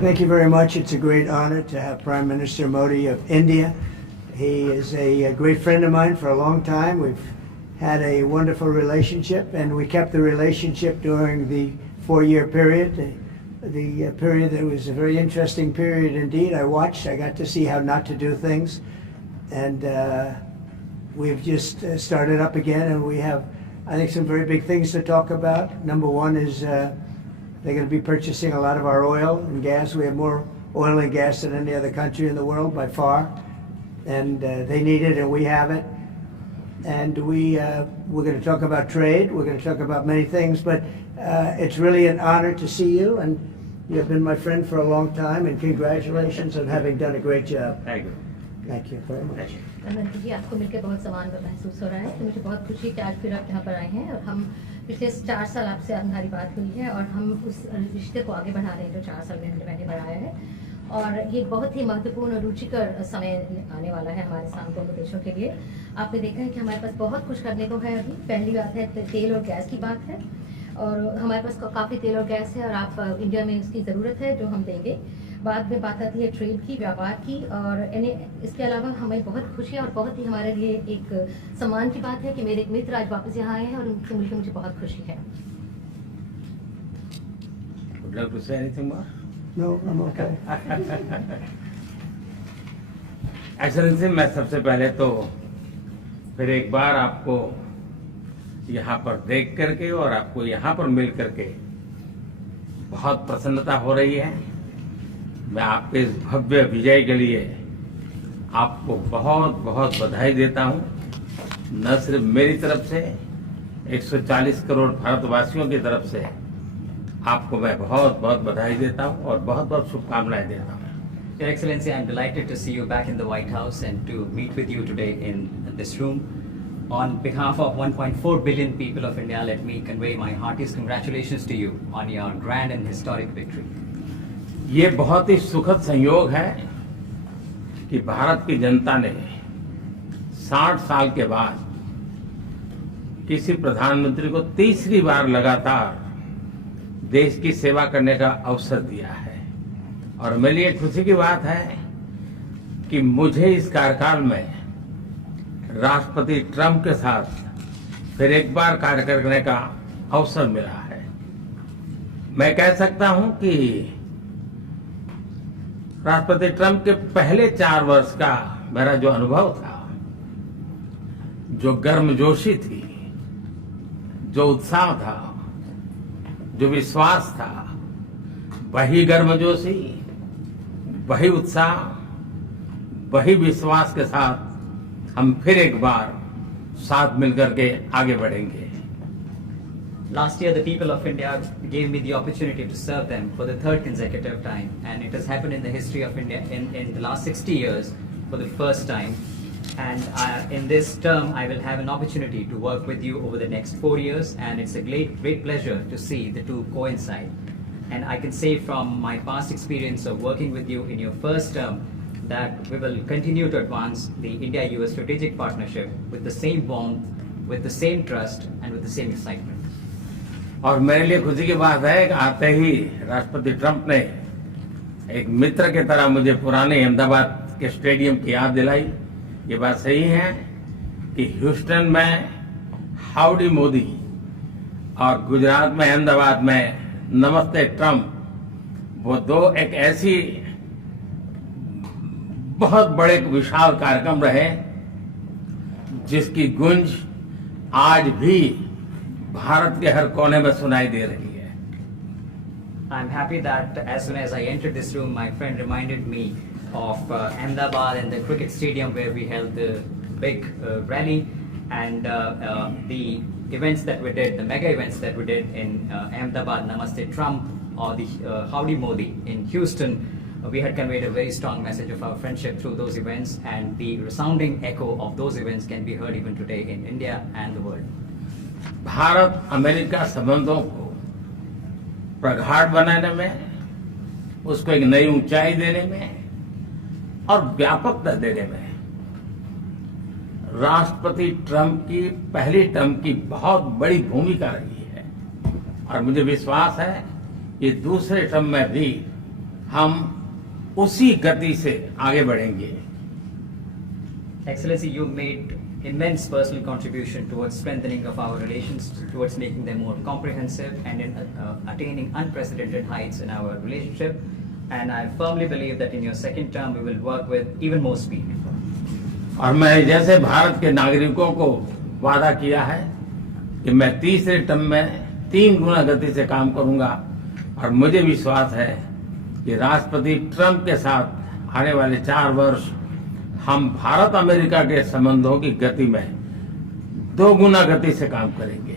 Thank you very much. It's a great honor to have Prime Minister Modi of India. He is a great friend of mine for a long time. We've had a wonderful relationship, and we kept the relationship during the 4-year period. The period that was a very interesting period indeed. I got to see how not to do things, and we've just started up again, and we have, I think, some very big things to talk about. Number one is they're going to be purchasing a lot of our oil and gas. We have more oil and gas than any other country in the world by far, and they need it, and we have it. And we're going to talk about trade. We're going to talk about many things, but it's really an honor to see you, and you have been my friend for a long time, and congratulations on having done a great job. Thank you. Thank you very much. प्रधानमंत्री जी, आपको मिलकर बहुत सम्मान महसूस हो रहा है, तो मुझे बहुत खुशी कि आज फिर आप यहाँ पर आए हैं और हम पिछले 4 साल आपसे हमारी बात हुई है और हम उस रिश्ते को आगे बढ़ा रहे हैं जो 4 साल में मैंने बढ़ाया है। और ये बहुत ही महत्वपूर्ण और रुचिकर समय आने वाला है हमारे साथ दोनों देशों के लिए। आपने देखा है कि हमारे पास बहुत कुछ करने को है। अभी पहली बात है तेल और गैस की बात है, और हमारे पास काफ़ी तेल और गैस है और आप इंडिया में इसकी ज़रूरत है जो हम देंगे। बाद में बात आती है ट्रेड की, व्यापार की, और इसके अलावा हमें बहुत खुशी है और बहुत ही हमारे लिए एक सम्मान की बात है कि मेरे एक मित्र आज वापस यहाँ आए हैं और उनसे मिलकर मुझे बहुत खुशी है। Would you like to say anything more? No, I'm okay. Excellency, मैं सबसे पहले तो फिर एक बार आपको यहाँ पर देख करके और आपको यहाँ पर मिल करके बहुत प्रसन्नता हो रही है। मैं आपके इस भव्य विजय के लिए आपको बहुत बहुत बधाई देता हूँ। न सिर्फ मेरी तरफ से, 140 करोड़ भारतवासियों की तरफ से आपको मैं बहुत बहुत बधाई देता हूँ और बहुत बहुत शुभकामनाएं देता हूँ। Your Excellency, I'm delighted to see you back in the White House and to meet with you today in this room. On behalf of 1.4 billion people of India, let me convey my heartiest congratulations to you on your grand and historic victory. ये बहुत ही सुखद संयोग है कि भारत की जनता ने 60 साल के बाद किसी प्रधानमंत्री को तीसरी बार लगातार देश की सेवा करने का अवसर दिया है। और मेरे लिए खुशी की बात है कि मुझे इस कार्यकाल में राष्ट्रपति ट्रंप के साथ फिर एक बार कार्य करने का अवसर मिला है। मैं कह सकता हूं कि राष्ट्रपति ट्रंप के पहले 4 वर्ष का मेरा जो अनुभव था, जो गर्मजोशी थी, जो उत्साह था, जो विश्वास था, वही गर्मजोशी, वही उत्साह, वही विश्वास के साथ हम फिर एक बार साथ मिलकर के आगे बढ़ेंगे। Last year, the people of India gave me the opportunity to serve them for the 3rd consecutive time, and it has happened in the history of India in the last 60 years for the first time. And in this term, I will have an opportunity to work with you over the next 4 years, and it's a great pleasure to see the two coincide. And I can say from my past experience of working with you in your first term that we will continue to advance the India-US strategic partnership with the same warmth, with the same trust, and with the same excitement. और मेरे लिए खुशी की बात है कि आते ही राष्ट्रपति ट्रंप ने एक मित्र की तरह मुझे पुराने अहमदाबाद के स्टेडियम की याद दिलाई। ये बात सही है कि ह्यूस्टन में हाउडी मोदी और गुजरात में अहमदाबाद में नमस्ते ट्रंप, वो दो एक ऐसी बहुत बड़े विशाल कार्यक्रम रहे जिसकी गूंज आज भी भारत के हर कोने में सुनाई दे रही है। I'm happy that as soon as I entered this room, my friend reminded me of Ahmedabad and the cricket stadium where we held the big rally, and the events that we did, the mega events that we did in Ahmedabad, Namaste Trump, or the Howdy Modi in Houston. We had conveyed a very strong message of our friendship through those events, and the resounding echo of those events can be heard even today in India and the world. Bharat America संबंधों को प्रगाढ़ बनाने में, उसको एक नई ऊंचाई देने में और व्यापकता देने में राष्ट्रपति ट्रंप की पहली टर्म की बहुत बड़ी भूमिका रही है। और मुझे विश्वास है ये दूसरे टर्म में भी हम उसी गति से आगे बढ़ेंगे। Excellency, you made immense personal contribution towards strengthening of our relations, towards making them more comprehensive and in attaining unprecedented heights in our relationship. And I firmly believe that in your second term, we will work with even more speed. और मैं जैसे भारत के नागरिकों को वादा किया है कि मैं तीसरे टर्म में 3 गुना गति से काम करूंगा, और मुझे विश्वास है कि राष्ट्रपति ट्रंप के साथ आने वाले 4 वर्ष हम भारत अमेरिका के संबंधों की गति में 2 गुना गति से काम करेंगे।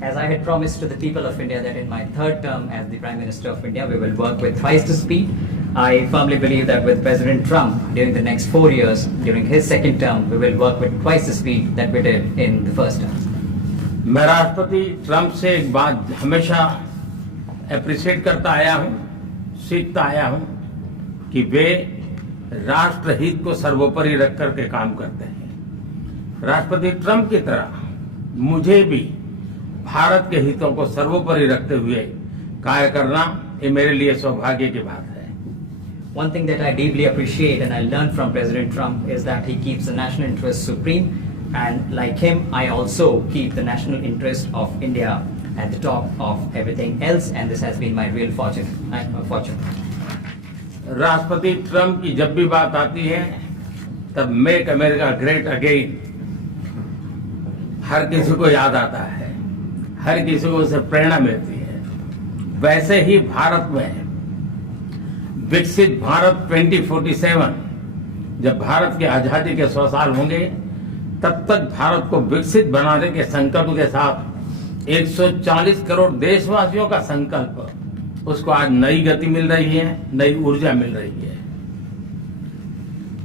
As I had promised to the people of India that in my third term as the Prime Minister of India, we will work with twice the speed. I firmly believe that with President Trump during the next 4 years, during his second term, we will work with twice the speed that we did in the first term. मैं राष्ट्रपति Trump से एक बात हमेशा appreciate करता आया हूं, सीखता आया हूं कि वे राष्ट्रहित को सर्वोपरि रख करके काम करते हैं। राष्ट्रपति ट्रंप की तरह मुझे भी भारत के हितों को सर्वोपरि रखते हुए कार्य करना ये मेरे लिए सौभाग्य की बात है। One thing that I deeply appreciate and I learned from President Trump is that he keeps the national interest supreme, and like him, I also keep the national interest of India at the top of everything else, and this has been my real fortune. राष्ट्रपति Trump की जब भी बात आती है तब make America great again हर किसी को याद आता है, हर किसी को उससे प्रेरणा मिलती है। वैसे ही भारत में विकसित भारत 2047, जब भारत की आजादी के 100 साल होंगे, तब तक भारत को विकसित बनाने के संकल्प के साथ 140 करोड़ देशवासियों का संकल्प, उसको आज नई गति मिल रही है, नई ऊर्जा मिल रही है।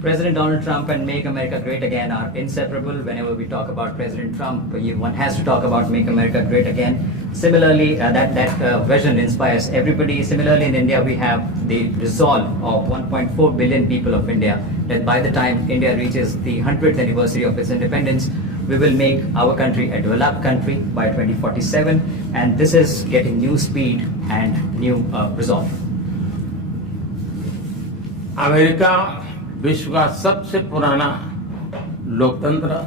President Donald Trump and Make America Great Again are inseparable. Whenever we talk about President Trump, one has to talk about Make America Great Again. Similarly, that vision inspires everybody. Similarly, in India, we have the resolve of 1.4 billion people of India that by the time India reaches the 100th anniversary of its independence, we will make our country a developed country by 2047, and this is getting new speed and new resolve. America विश्व का सबसे पुराना लोकतंत्र,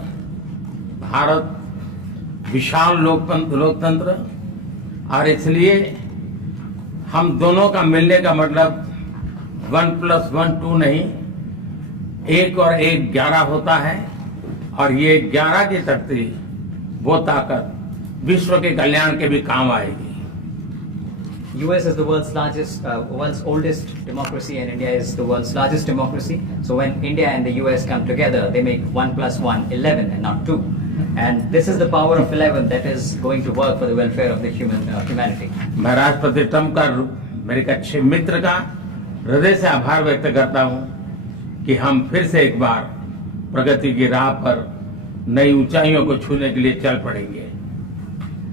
भारत विशाल लोकतंत्र, और इसलिए हम दोनों का मिलने का मतलब 1+1 2 नहीं, 1 और 1 11 होता है, और ये 11 की शक्ति, वो ताकत विश्व के कल्याण के भी काम आएगी। US is the world's oldest democracy, and India is the world's largest democracy. So when India and the US come together, they make 1+1 11 and not 2. And this is the power of 11 that is going to work for the welfare of the humanity. मैं राष्ट्रपति Trump का, मेरे एक अच्छे मित्र का हृदय से आभार व्यक्त करता हूं कि हम फिर से एक बार प्रगति की राह पर नई ऊंचाइयों को छूने के लिए चल पड़ेंगे।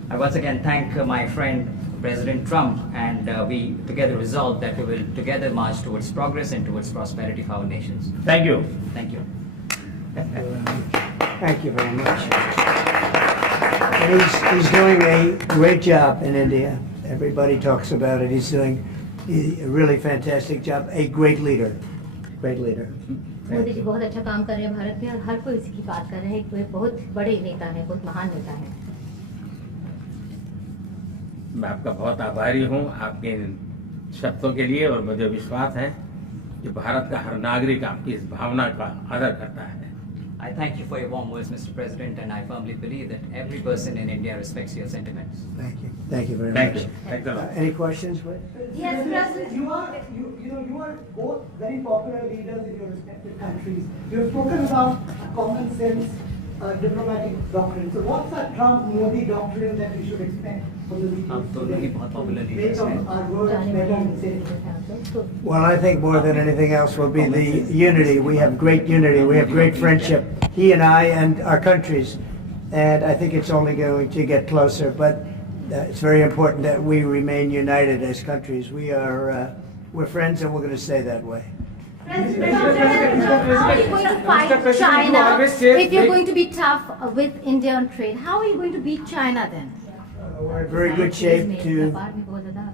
I once again thank my friend President Trump, and we together resolve that we will together march towards progress and towards prosperity for our nations. Thank you. Thank you. Thank you very much. And he's doing a great job in India. Everybody talks about it. He's doing a really fantastic job. A great leader. Great leader. Modi ji बहुत अच्छा काम कर रहे हैं भारत में, और हर कोई इसकी बात कर रहे हैं कि वे बहुत बड़े नेता हैं, बहुत महान नेता हैं। मैं आपका बहुत आभारी हूं आपके इन शब्दों के लिए, और मुझे विश्वास है कि भारत का हर नागरिक आपकी इस भावना का आदर करता है। I thank you for your warm words, Mr. President, and I firmly believe that every person in India respects your sentiments. Thank you. Thank you very Thank much. you. Thanks a lot. Any questions? Yes, President. You are both very popular leaders in your respective countries. You have spoken about common sense diplomatic doctrine. So what's that Trump-Modi doctrine that we should expect from the leaders? आप दोनों ही बहुत popular leaders Make हैं। our words better and safer. Well, I think more than anything else will be the unity. We have great unity. We have great friendship, he and I and our countries. And I think it's only going to get closer. But it's very important that we remain united as countries. We're friends, and we're going to stay that way. President, how are you going to fight China if you're going to be tough with India on trade? How are you going to beat China then? We're in very good shape to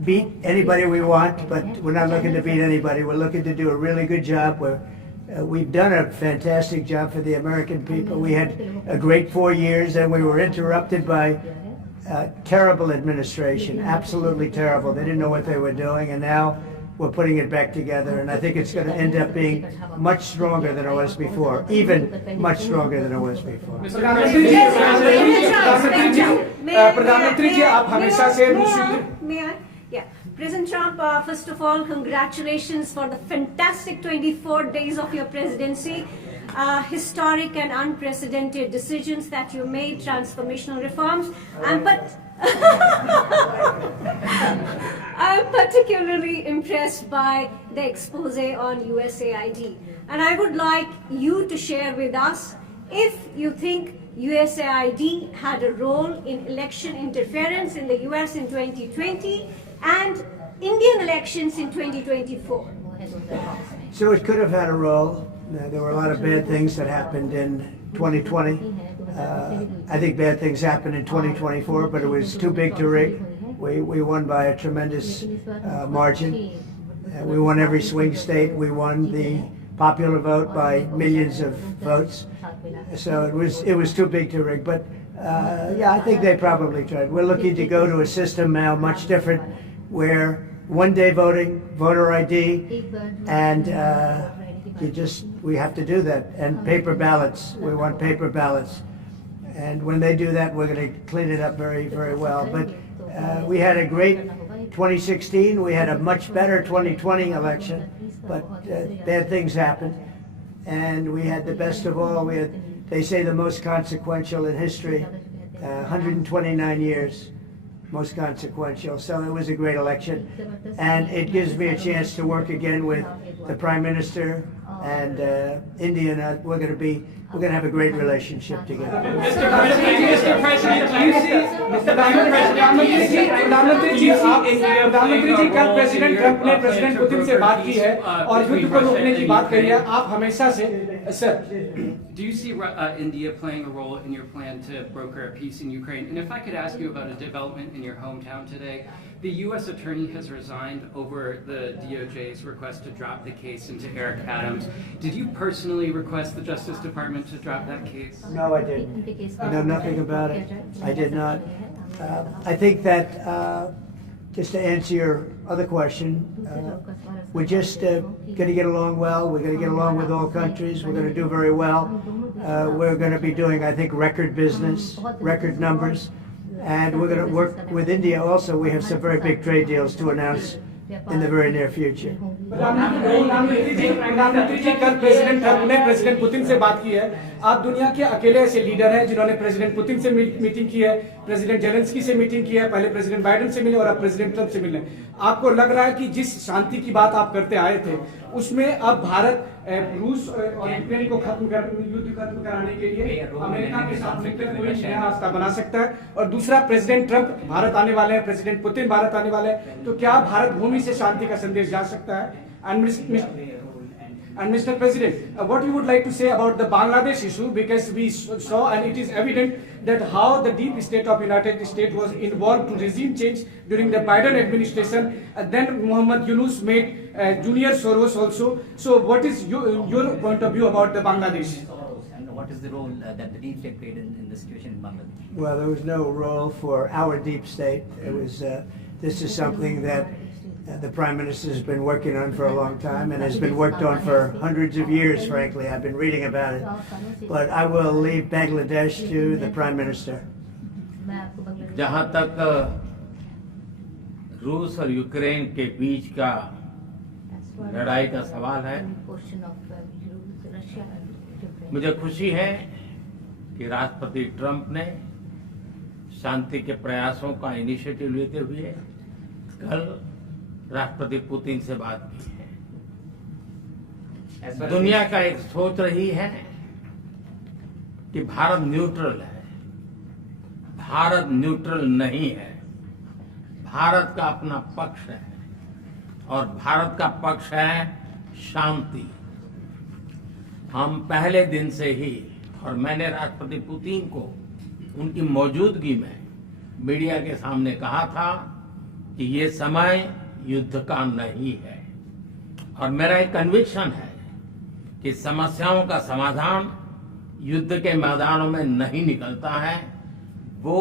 beat anybody we want, but we're not looking to beat anybody. We're looking to do a really good job. We've done a fantastic job for the American people. We had a great 4 years, and we were interrupted by terrible administration, absolutely terrible. They didn't know what they were doing, and now we're putting it back together, and I think it's going to end up being much stronger than it was before, even much stronger than it was before. प्रधानमंत्री जी आप हमेशा से May I? Yeah. President Trump, first of all, congratulations for the fantastic 24 days of your presidency. Historic and unprecedented decisions that you made, transformational reforms. I'm particularly impressed by the expose on USAID. And I would like you to share with us if you think USAID had a role in election interference in the US in 2020 and Indian elections in 2024. So it could have had a role. There were a lot of bad things that happened in 2020. I think bad things happened in 2024, but it was too big to rig. We won by a tremendous margin. We won every swing state. We won the popular vote by millions of votes. So it was too big to rig. But yeah, I think they probably tried. We're looking to go to a system now much different, where one-day voting, voter ID, and we have to do that. And paper ballots. We want paper ballots. And when they do that, we're going to clean it up very, very well. But we had a great 2016. We had a much better 2020 election, but bad things happened. And we had the best of all. We had, they say, the most consequential in history, 129 years, most consequential. So it was a great election. And it gives me a chance to work again with the Prime Minister and India. And we're going to have a great relationship together. प्रधानमंत्री जी कल president Trump ने president Putin से बात की है और युद्ध को रोकने की बात कही है। आप हमेशा से sir Do you see India playing a role in your plan to broker a peace in Ukraine? And if I could ask you about a development in your hometown today, the U.S. attorney has resigned over the DOJ's request to drop the case into Eric Adams. Did you personally request the Justice Department to drop that case? No, I didn't. I know nothing about it. I did not. I think that, just to answer your other question, we're just going to get along well. We're going to get along with all countries. We're going to do very well. We're going to be doing, I think, record business, record numbers. And we're going to work with India also. We have some very big trade deals to announce in the very near future. प्रधानमंत्री जी कल president Trump ने president Putin से बात की है। आप दुनिया के अकेले ऐसे लीडर हैं जिन्होंने प्रेसिडेंट पुतिन से मीटिंग की है, प्रेसिडेंट जेलेंस्की से मीटिंग की है, पहले प्रेसिडेंट बाइडेन से मिले और अब प्रेसिडेंट ट्रंप से मिले। आपको लग रहा है कि जिस शांति की बात आप करते आए थे उसमें अब भारत रूस और यूक्रेन को युद्ध खत्म कराने के लिए अमेरिका के साथ मिलकर कोई नया रास्ता बना सकता है? और दूसरा, प्रेसिडेंट ट्रंप भारत आने वाले हैं, प्रेसिडेंट पुतिन भारत आने वाले हैं, तो क्या भारत भूमि से शांति का संदेश जा सकता है? And Mr. President, what you would like to say about the Bangladesh issue, because we saw and it is evident that how the deep state of United States was involved to regime change during the Biden administration, and then Muhammad Yunus made Junior Soros also. So what is your point of view about the Bangladesh? And what is the role that the deep state played in the situation in Bangladesh? Well, there was no role for our deep state. It was, this is something that the Prime Minister has been working on for a long time and has been worked on for hundreds of years, frankly. I've been reading about it. But I will leave Bangladesh to the Prime Minister. जहाँ तक रूस और Ukraine के बीच का लड़ाई का सवाल है, मुझे खुशी है कि राष्ट्रपति ट्रंप ने शांति के प्रयासों का इनिशिएटिव लेते हुए कल राष्ट्रपति पुतिन से बात की है। दुनिया का एक सोच रही है कि भारत न्यूट्रल है। भारत न्यूट्रल नहीं है। भारत का अपना पक्ष है और भारत का पक्ष है शांति। हम पहले दिन से ही, और मैंने राष्ट्रपति पुतिन को उनकी मौजूदगी में मीडिया के सामने कहा था कि ये समय युद्ध का नहीं है, और मेरा एक कन्विक्शन है कि समस्याओं का समाधान युद्ध के मैदानों में नहीं निकलता है, वो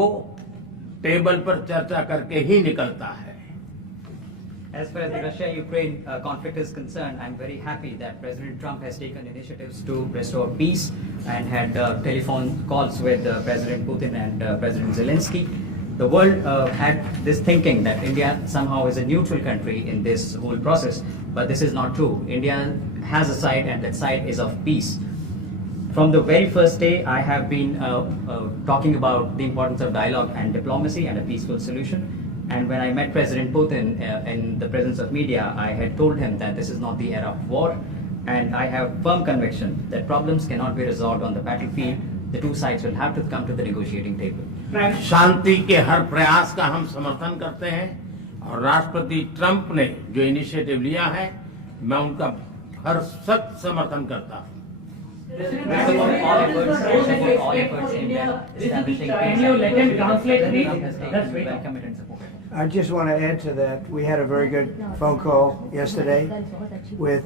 टेबल पर चर्चा करके ही निकलता है। As far as the Russia-Ukraine conflict is concerned, I'm very happy that President Trump has taken initiatives to restore peace and had telephone calls with President Putin and President Zelensky. The world had this thinking that India somehow is a neutral country in this whole process, but this is not true. India has a side, and that side is of peace. From the very first day, I have been talking about the importance of dialogue and diplomacy and a peaceful solution. And when I met President Putin in the presence of media, I had told him that this is not the era of war, and I have firm conviction that problems cannot be resolved on the battlefield. The two sides will have to come to the negotiating table. शांति के हर प्रयास का हम समर्थन करते हैं, और राष्ट्रपति Trump ने जो इनिशिएटिव लिया है, मैं उनका हर सख्त समर्थन करता हूं। All efforts aimed at establishing peace. Can you let him translate, please? Trump has taken That's right. welcome it and support it. I just want to add to that. We had a very good phone call yesterday with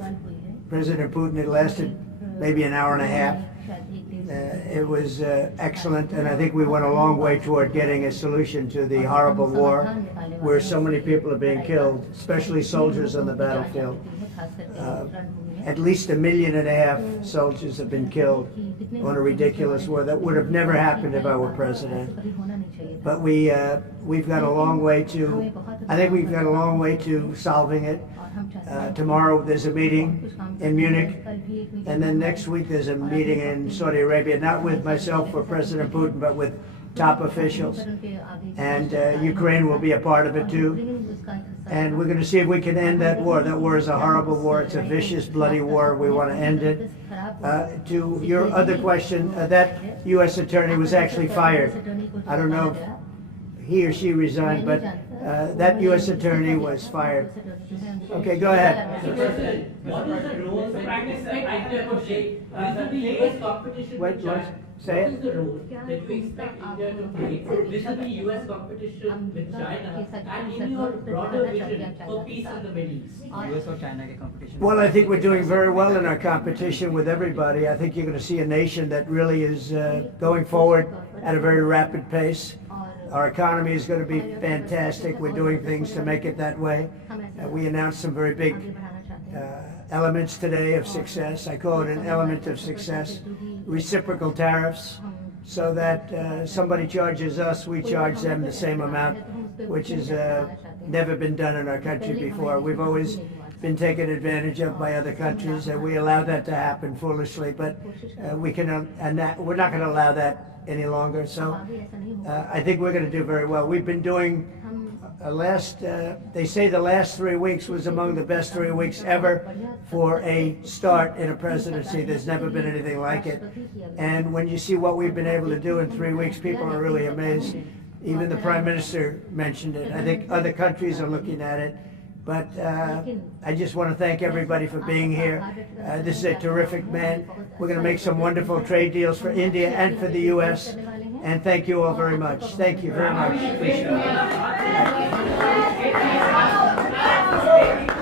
President Putin. It lasted maybe an hour and a half. It was excellent, and I think we went a long way toward getting a solution to the horrible war where so many people are being killed, especially soldiers on the battlefield. At least 1.5 million soldiers have been killed on a ridiculous war that would have never happened if I were president. But we've got a long way to, I think we've got a long way to solving it. Tomorrow there's a meeting in Munich, and then next week there's a meeting in Saudi Arabia, not with myself or President Putin, but with top officials. And Ukraine will be a part of it too. And we're going to see if we can end that war. That war is a horrible war. It's a vicious, bloody war. We want to end it. To your other question, that U.S. attorney was actually fired. I don't know if he or she resigned, but that U.S. attorney was fired. Okay, go ahead. What is the role? Practice India could take the competition. Wait, say What is it. the role that you expect India to play vis-a-vis US competition with China and in your broader vision for peace in the Middle East? US or China के competition? Well, I think we're doing very well in our competition with everybody. I think you're going to see a nation that really is going forward at a very rapid pace. Our economy is going to be fantastic. We're doing things to make it that way. We announced some very big elements today of success. I call it an element of success. Reciprocal tariffs, so that somebody charges us, we charge them the same amount, which has never been done in our country before. We've always been taken advantage of by other countries, and we allow that to happen foolishly, but we're not going to allow that any longer. So I think we're going to do very well. We've been doing they say the last 3 weeks was among the best 3 weeks ever for a start in a presidency. There's never been anything like it. And when you see what we've been able to do in 3 weeks, people are really amazed. Even the Prime Minister mentioned it. I think other countries are looking at it. But I just want to thank everybody for being here. This is a terrific man. We're going to make some wonderful trade deals for India and for the U.S. And thank you all very much. Thank you very much. Appreciate it.